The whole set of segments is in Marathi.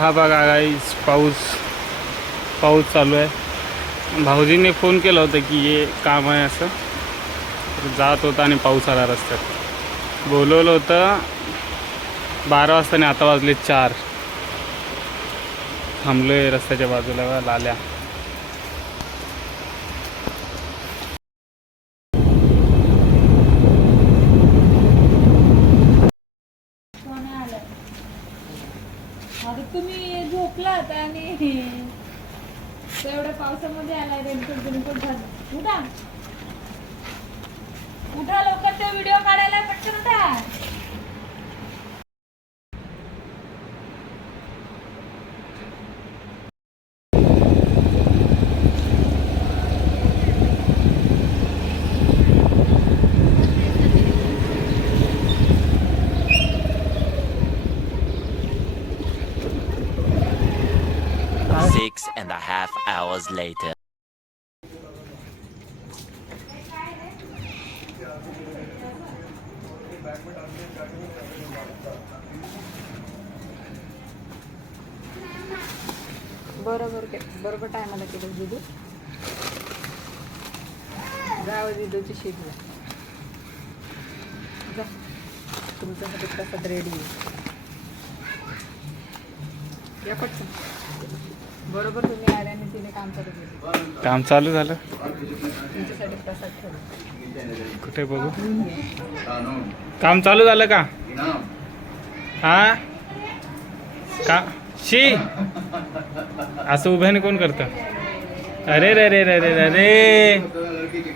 हा बघा गाईस पाऊस पाऊस चालू आहे. भाऊजीने फोन केला होता की हे काम आहे असं. जात होता आणि पाऊस आला रस्त्यात. बोलवलं होतं बारा वाजता आणि आता वाजले चार. थांबलो आहे रस्त्याच्या बाजूला लाल्या कोण आलं अरे तुम्ही झोपलात आणि तेवढ्या पावसामध्ये आलाय रेनकोट बिनकोट घालून. उठा. उठा लवकर ते व्हिडिओ काढायला पटकन उठा. Hours later. बरोबर बरोबर टायमाला केलं दिदू. गाव दिदूची शीट जा. तुमच्यासाठी कसं रेडी आहे. या पटकन. बरोबर तुम्ही आल्याने तिने काम चालू केलं. काम चालू झालं? तुमच्यासाठी प्रसाद ठेवला. कुठे बघू? काम चालू झालं का? हा? का? शी! असं उभ्याने कोण करतं? अरे रे रे रे रे रे रे!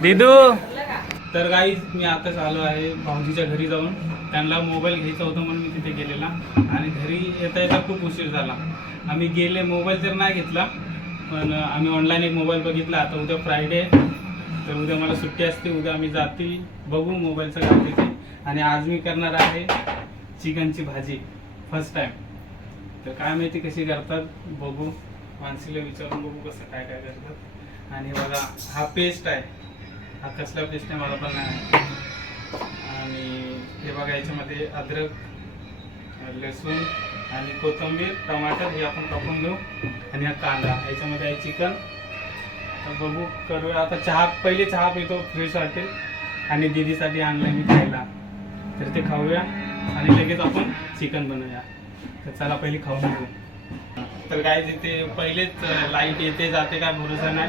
दिदू! तर गाई मी आताच आलो आहे भाऊजीच्या घरी जाऊन. त्यांना मोबाईल घ्यायचा होता म्हणून मी तिथे गेलेला. आणि घरी येता येता खूप उशीर झाला. आम्ही गेले मोबाईल तर नाही घेतला पण आम्ही ऑनलाईन एक मोबाईल बघितला. आता उद्या फ्रायडे तर उद्या मला सुट्टी असते. उद्या आम्ही जाती बघू मोबाईलचं काम तिथे आणि आज मी करणार आहे चिकनची भाजी फर्स्ट टाईम तर काय माहिती कशी करतात बघू. माणसीला विचारून बघू कसं काय काय करतात. आणि बघा हा पेस्ट आहे. हा कसला पेस्ट आहे मला पण नाही आणि हे बघा याच्यामध्ये अद्रक लसूण आणि कोथिंबीर टमाटर हे आपण कापून घेऊ. आणि हा कांदा याच्यामध्ये आहे चिकन. तर बघू करूया आता चहा पहिले चहा पितो फ्रेश वाटेल. आणि दीदीसाठी आणलं मी खायला. तर ते खाऊया. आणि लगेच आपण चिकन बनवूया. तर चला पहिले खाऊन घेऊ तर काय तिथे पहिलेच लाइट येते जाते काय भरोसा नाही.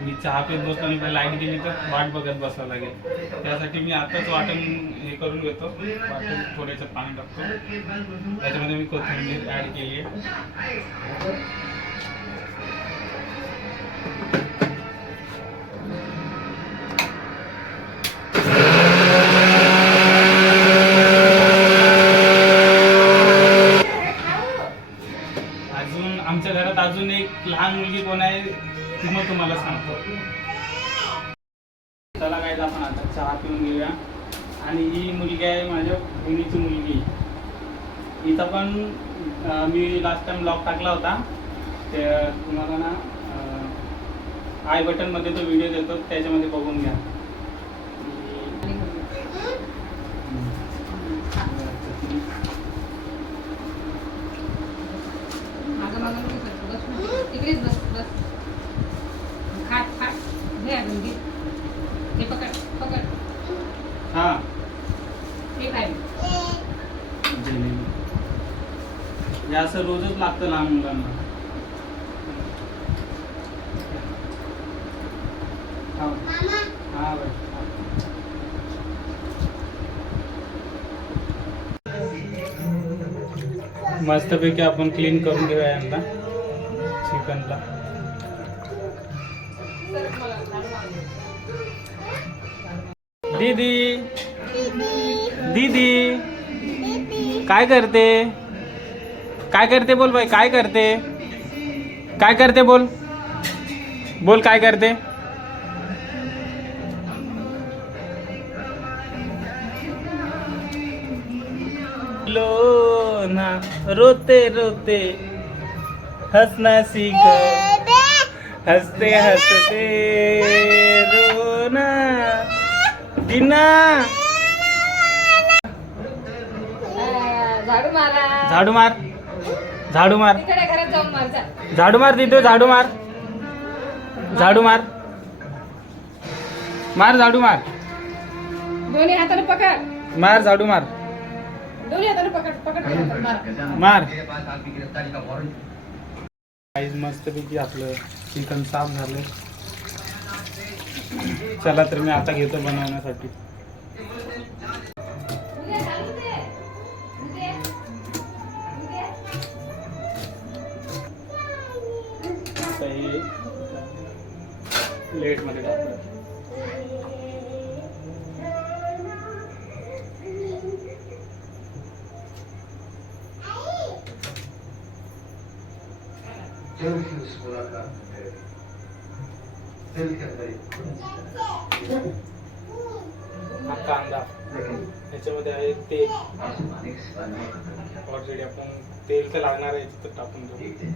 मी चहा पित बसलो आणि काही लाइट गेली तर वाट बघत बसावं लागेल. त्यासाठी मी आताच वाटण हे करून घेतो. वाटण थोड्याचं पाणी टाकतो. त्याच्यामध्ये मी कोथिंबीर ॲड केली आहे. अजून आमच्या घरात अजून एक लहान मुलगी कोण आहे ती मग तुम्हाला चला काय आपण आता चहा पिऊन घेऊया. आणि ही मुलगी आहे माझ्या बहिणीची मुलगी. हिचा पण मी लास्ट टाइम लॉक टाकला होता. ते तुम्हाला ना आय बटनमध्ये तो व्हिडिओ देतो त्याच्यामध्ये बघून घ्या. बस तिकडेच बस बस खाट खाट घे अजून घे हे पकड पकड हां हे काय जिलेबी हे असं रोजच लागतं लहान मुलांना. हा. हा मस्तपैकी आपण क्लीन करून घेऊया यांना. चिकनला. दीदी. दीदी। काय करते? काय करते बोल बाई काय करते? काय करते बोल? बोल काय करते? लो ना रोते रोते हंसना सीख। हँसते हँसते रोना। दिना झाडू मारा. झाडू मार. झाडू मार. तिकडे घरात जाऊन मार जा. झाडू मार तिथे झाडू मार. झाडू मार. मार झाडू मार. दोन्ही हाताने पकड. मार झाडू मार. दोन्ही हाताने पकड पकड मार. मार. काहीच मस्तपैकी आपलं चिकन साफ झालं चला तर मी आता घेतो बनवण्यासाठी. प्लेटमध्ये टाकलं हा कांदा. लेकिन त्याच्यामध्ये आहे तेल. ऑलरेडी आपण तेल तर लागणार आहे याच्यात टाकून देऊ.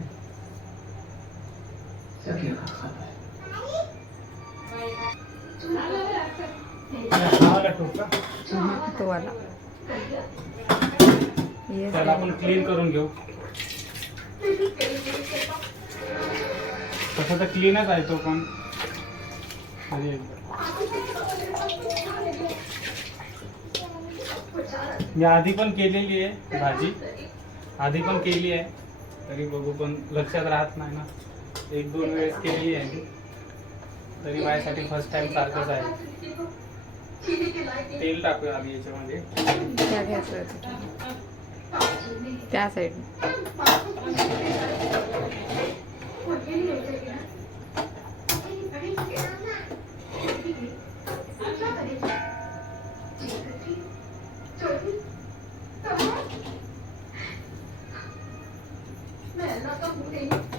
तो वाला त्याला आपण क्लीन करून घेऊ. तसं तर क्लीनच आहे तो पण. मी आधी पण केलेली आहे भाजी. आधी पण केली आहे. तरी बघू पण लक्षात राहत नाही ना. एक दोन वेळेस केली आहे मी. तरी माझ्यासाठी फर्स्ट टाइम सारखंच आहे. तेल टाकूया आधी याच्यामध्ये. त्या घ्यायचं त्या साईड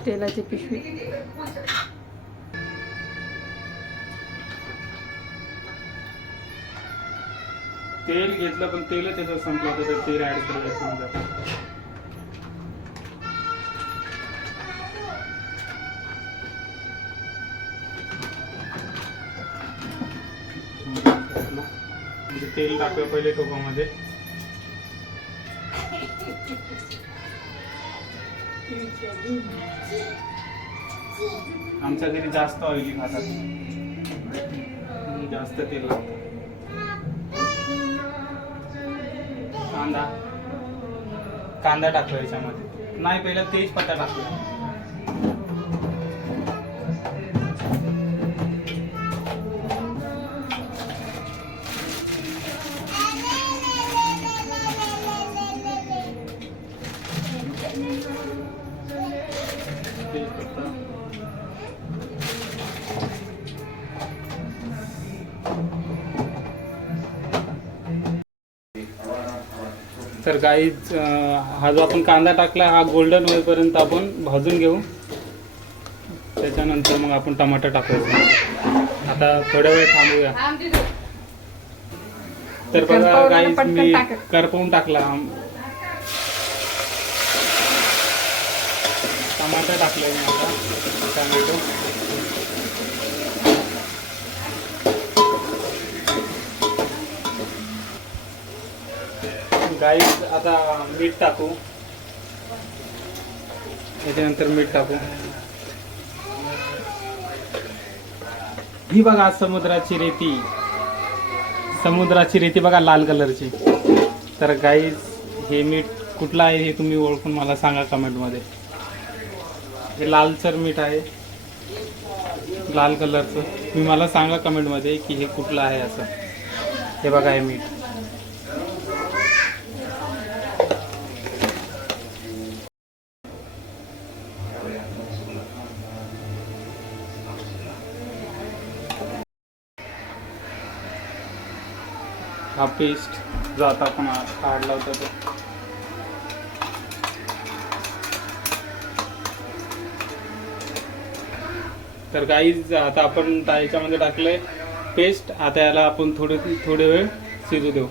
तेलाची पिशवी. तेल घेतलं पण तेलच त्याचं संपलं होतं तर तेल ऍड करूया समजा. म्हणजे तेल टाकलं पहिले टोपामध्ये. आमच्या घरी जास्त ऑइली खातात. जास्त तेल लागतं. कांदा. कांदा टाकतो याच्यामध्ये. नाही पहिला तेजपत्ता टाकतो तर काही हा जो आपण कांदा टाकला हा गोल्डन होईपर्यंत आपण भाजून घेऊ. त्याच्यानंतर मग आपण टमाटर टाकायचं आता थोड्या वेळ थांबूया. तर बघा पटकन मी. करपवून टाकला. टमाटर टाकलंय मी आता. टमॅटो. गाई आता मीठ टाकू. त्याच्यानंतर मीठ टाकू. ही बघा समुद्राची रेती. समुद्राची रेती बघा लाल कलरची. तर गाईज हे मीठ कुठलं आहे हे तुम्ही ओळखून मला सांगा कमेंटमध्ये. हे लालसर मीठ आहे. लाल कलरचं. तुम्ही मला सांगा कमेंटमध्ये की हे कुठलं आहे असं. हे बघा हे मीठ. हा पेस्ट जो आता आपण काढला होता तो. तर काही आता आपण याच्यामध्ये टाकलंय पेस्ट आता याला आपण थोडे थोडे वेळ शिजू देऊ.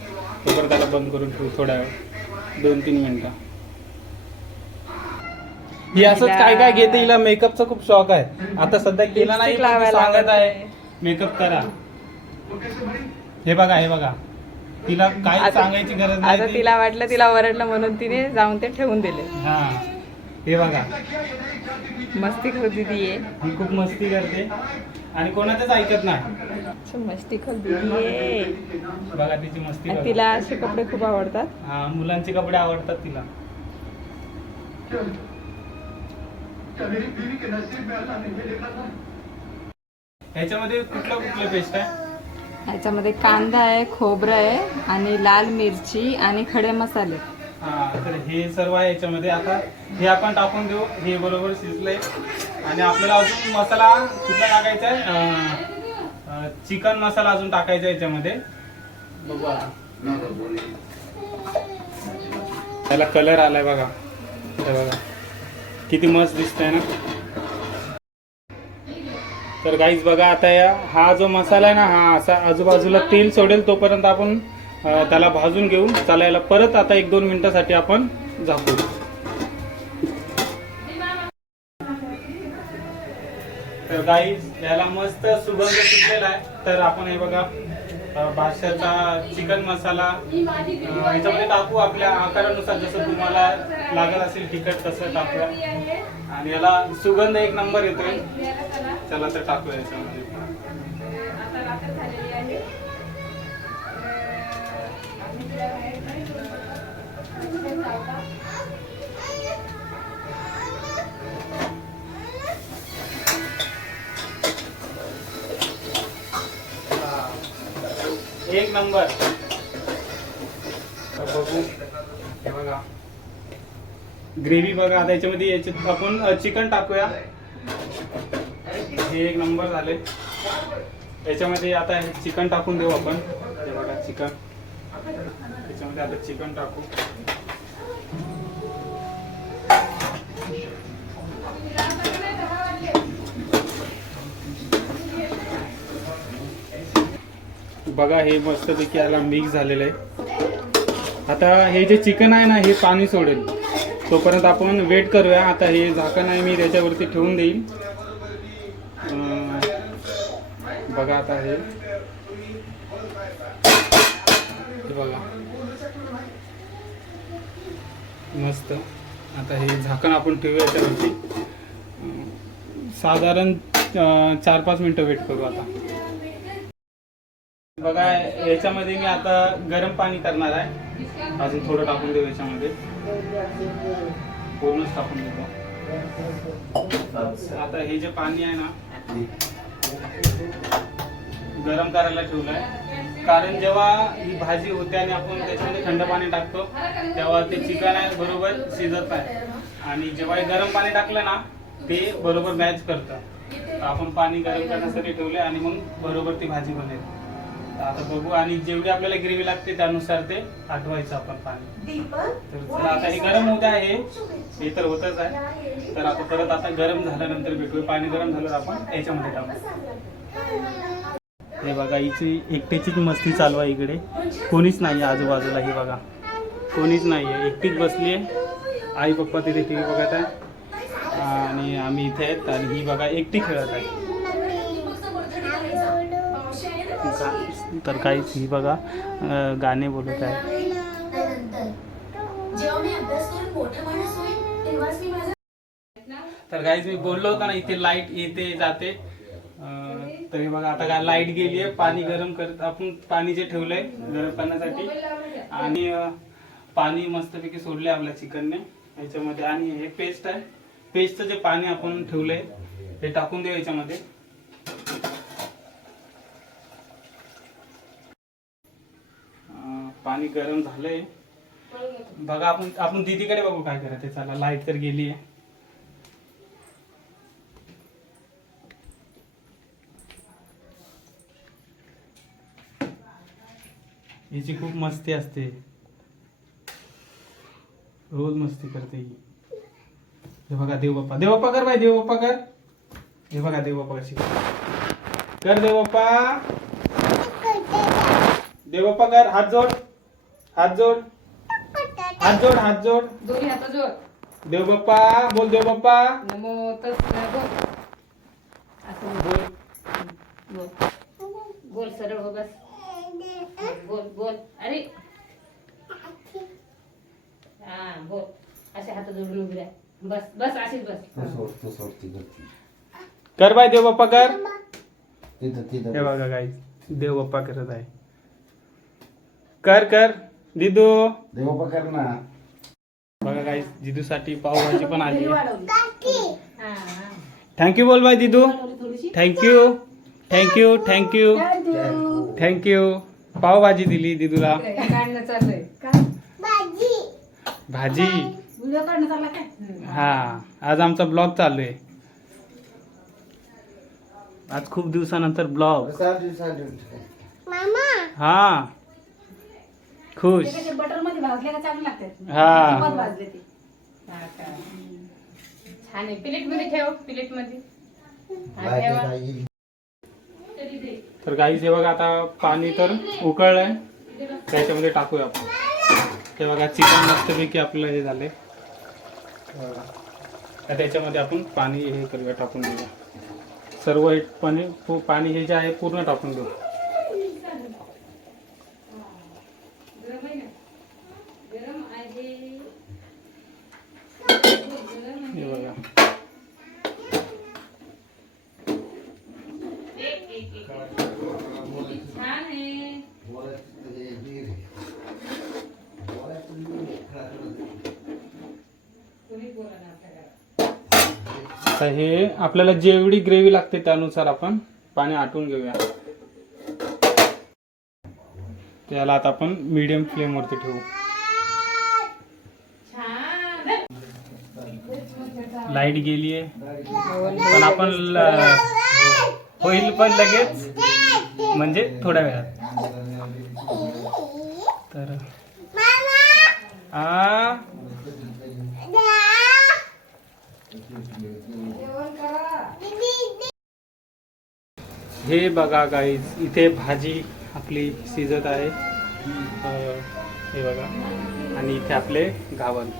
तोपर्यंत त्याला बंद करून ठेवू थोड्या वेळ. दोन तीन मिनिटं. ही असंच काय काय घेते हिला? मेकअपचा खूप शॉक आहे. आता सध्या केला नाही सांगत आहे. मेकअप करा. हे बघा हे बघा. तिला काय सांगायची गरज आता नाही ती- तिला वाटलं तिला ओरडलं म्हणून तिने जाऊन ते ठेवून दिले. हा. हे बघा. मस्ती दीदी आहे. ही खूप मस्ती करते. आणि कोणाचंच ऐकत नाही. अच्छा, मस्ती आहे. बघा तिची मस्ती आणि बघा. तिला असे कपडे खूप आवडतात. हा मुलांचे कपडे आवडतात तिला. क्या क्या मेरी बीवी के नसीब में अल्लाह ने ये लिखा था ह्याच्यामध्ये कुठलं कुठलं पेस्ट आहे? ह्याच्यामध्ये कांदा आहे खोबरं आहे आणि लाल मिरची आणि खडे मसाले. हा तर हे सर्व आहे याच्यामध्ये. आता हे आपण टाकून देऊ. हे बरोबर शिजलंय. आणि आपल्याला अजून मसाला कुठला टाकायचा आहे? चिकन मसाला अजून टाकायचा आहे याच्यामध्ये. बघू आता त्याला कलर आलाय बघा. हे बघा. किती मस्त दिसतंय ना. तर गाईज बघा आता या हा जो मसाला आहे ना हा असा आजूबाजूला तेल सोडेल तोपर्यंत आपण त्याला भाजून घेऊन चालायला परत आता एक दोन मिनिटासाठी आपण झाकू. तर गाईज याला मस्त सुगंध सुटलेला आहे. तर आपण हे बघा अं, भाषाचा चिकन मसाला याच्यामध्ये टाकू आपल्या आकारानुसार जसं तुम्हाला लागत असेल तिखट तसं टाकूया. आणि याला सुगंध एक नंबर येतोय. चला तर टाकूया याच्यामध्ये. एक नंबर. बघू. हे बघा. ग्रेव्ही बघा आता याच्यामध्ये याच्यात आपण चिकन टाकूया. हे एक नंबर झाले. याच्यामध्ये आता हे चिकन टाकून देऊ आपण. हे बघा चिकन. त्याच्यामध्ये आता चिकन टाकू. बघा हे मस्तपैकी याला मिक्स झालेलं आहे. आता हे जे चिकन आहे ना हे पाणी सोडेल. तोपर्यंत आपण वेट करूया. आता हे झाकण आहे मी त्याच्यावरती ठेवून देईल बघा आता हे. बघा. मस्त. आता हे झाकण आपण ठेवूया त्यावरती साधारण चार पाच मिनटं वेट करू आता. बघा याच्यामध्ये मी आता गरम पाणी करणार आहे. अजून थोडं टाकून देऊ याच्यामध्ये. पूर्णच टाकून देतो. आता हे जे पाणी आहे ना गरम करायला ठेवलंय. कारण जेव्हा ही भाजी होते आणि आपण त्याच्यामध्ये थंड पाणी टाकतो तेव्हा ते चिकन आहे बरोबर शिजत आहे. आणि जेव्हा हे गरम पाणी टाकलं ना ते बरोबर मॅच करतं. आपण पाणी गरम करण्यासाठी ठेवले आणि मग बरोबर ती भाजी बनेल आता बघू आणि जेवढी आपल्याला ग्रेव्ही लागते त्यानुसार ते आठवायचं आपण पाणी. तर चला आता हे गरम होत आहे. हे तर होतच आहे. तर आता परत आता गरम झाल्यानंतर भेटूया. पाणी गरम झालं आपण याच्यामध्ये टाकू. हे बघा हिची एकट्याचीच मस्ती चालू आहे इकडे. कोणीच नाही आहे आजूबाजूला ही बघा. कोणीच नाही आहे एकटीच बसली आहे आई पप्पा तिथे टी व्ही बघत आहे आणि आम्ही इथे आहेत. आणि ही बघा एकटी खेळत आहे. गा- तर काहीच ही बघा गाणे बोलत आहे. तर काहीच मी बोललो होतो ना इथे लाइट येते जाते. तरी तर हे बघा आता काय लाइट गेली आहे. पाणी गरम करत आपण पाणी जे ठेवलंय गरम करण्यासाठी. आणि पाणी मस्तपैकी सोडले आपल्या चिकनने. याच्यामध्ये आणि हे पेस्ट आहे. पेस्टचं जे पाणी आपण ठेवलंय हे टाकून देऊ याच्यामध्ये. पाणी गरम झालंय. बघा आपण आपण दीदीकडे बघू काय करायचं चला लाइट तर गेली आहे. हिची खूप मस्ती असते. रोज मस्ती करते ही. हे बघा देव बाप्पा देव बाप्पा कर बाई देव बाप्पा कर. हे बघा देव बाप्पा कशी कर देव बाप्पा देव बाप्पा कर हात जोड. हात जोड. हात जोड हात जोड. दोन्ही हात जोड. देव बाप्पा बोल देव बाप्पा. नमो तस्मै बोल. असं बोल. बोल. बोल सरळ हो बस. बोल बोल. अरे. हा बोल. असे हात जोडून उभे राहा. बस बस अशीच बस. कर बाय देव बाप्पा कर. हे बघा गाईज देव बाप्पा करत आहे. कर कर. दिदू. देव पकड ना. बघा गाईज दिदूसाठी पावभाजी पण आली. थँक्यू बोल bye दिदू. Thank you thank you thank you thank you pav bhaji दिली दिदूला. भाजी. हा आज आमचा ब्लॉग चालू आहे. आज खूप दिवसानंतर ब्लॉग. हा. खुश. बटरमध्ये भाजले का चांगले लागतात? हा. तुपात भाजले ते. हा का. छान आहे. प्लेटमध्ये ठेव प्लेटमध्ये. हा, ते ठेवा. तर गाईज हे बघा आता पाणी तर उकळलंय. त्याच्यामध्ये टाकूया आपण. हे बघा चिकन मस्तपैकी आपल्याला हे झाले तर त्याच्यामध्ये आपण पाणी हे करूया टाकून देऊया. सर्व हे पाणी पू- पाणी हे जे आहे पूर्ण टाकून देऊ गरम आहे ना? गरम आहे हे बघा एक एक एक छान आहे कोणी बोला ना आपल्या घरात. आता हे आपल्याला जेवढी ग्रेव्ही लागते त्यानुसार आपण पाणी आटून घेऊया. त्याला आता आपण मीडियम फ्लेमवरती ठेवू. लाइट गेली आहे पण आपण होईल पण लगेच. म्हणजे थोड्या वेळात. तर आ हे बघा गाईज इथे भाजी आपली शिजत आहे. हे बघा. आणि इथे आपले गावण.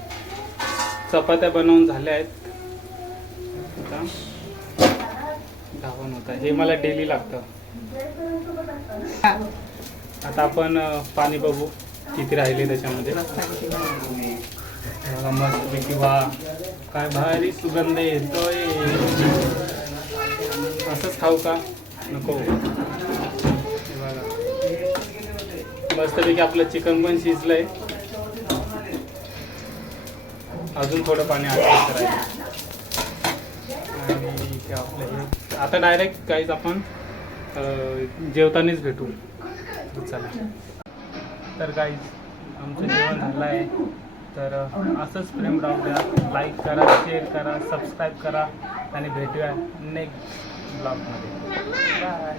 चपात्या बनवून झाल्या आहेत. आता गावण होत. हे मला डेली लागतं. आता आपण पाणी बघू किती राहिले त्याच्यामध्ये. किंवा मस्त काय भारी सुगंध येतोय. असंच खाऊ का? नको. बघा मस्तपैकी आपलं चिकन पण शिजलंय. अजून थोडं पाणी आणि आपलं हे. आता डायरेक्ट काहीच आपण जेवतानीच जेवतानाच भेटू. चला. तर काहीच आमचं जेवण झालं आहे तर असंच प्रेम राहू द्या. लाईक करा शेअर करा सबस्क्राईब करा. आणि भेटूया नेक्स्ट ब्लॉगमध्ये बाय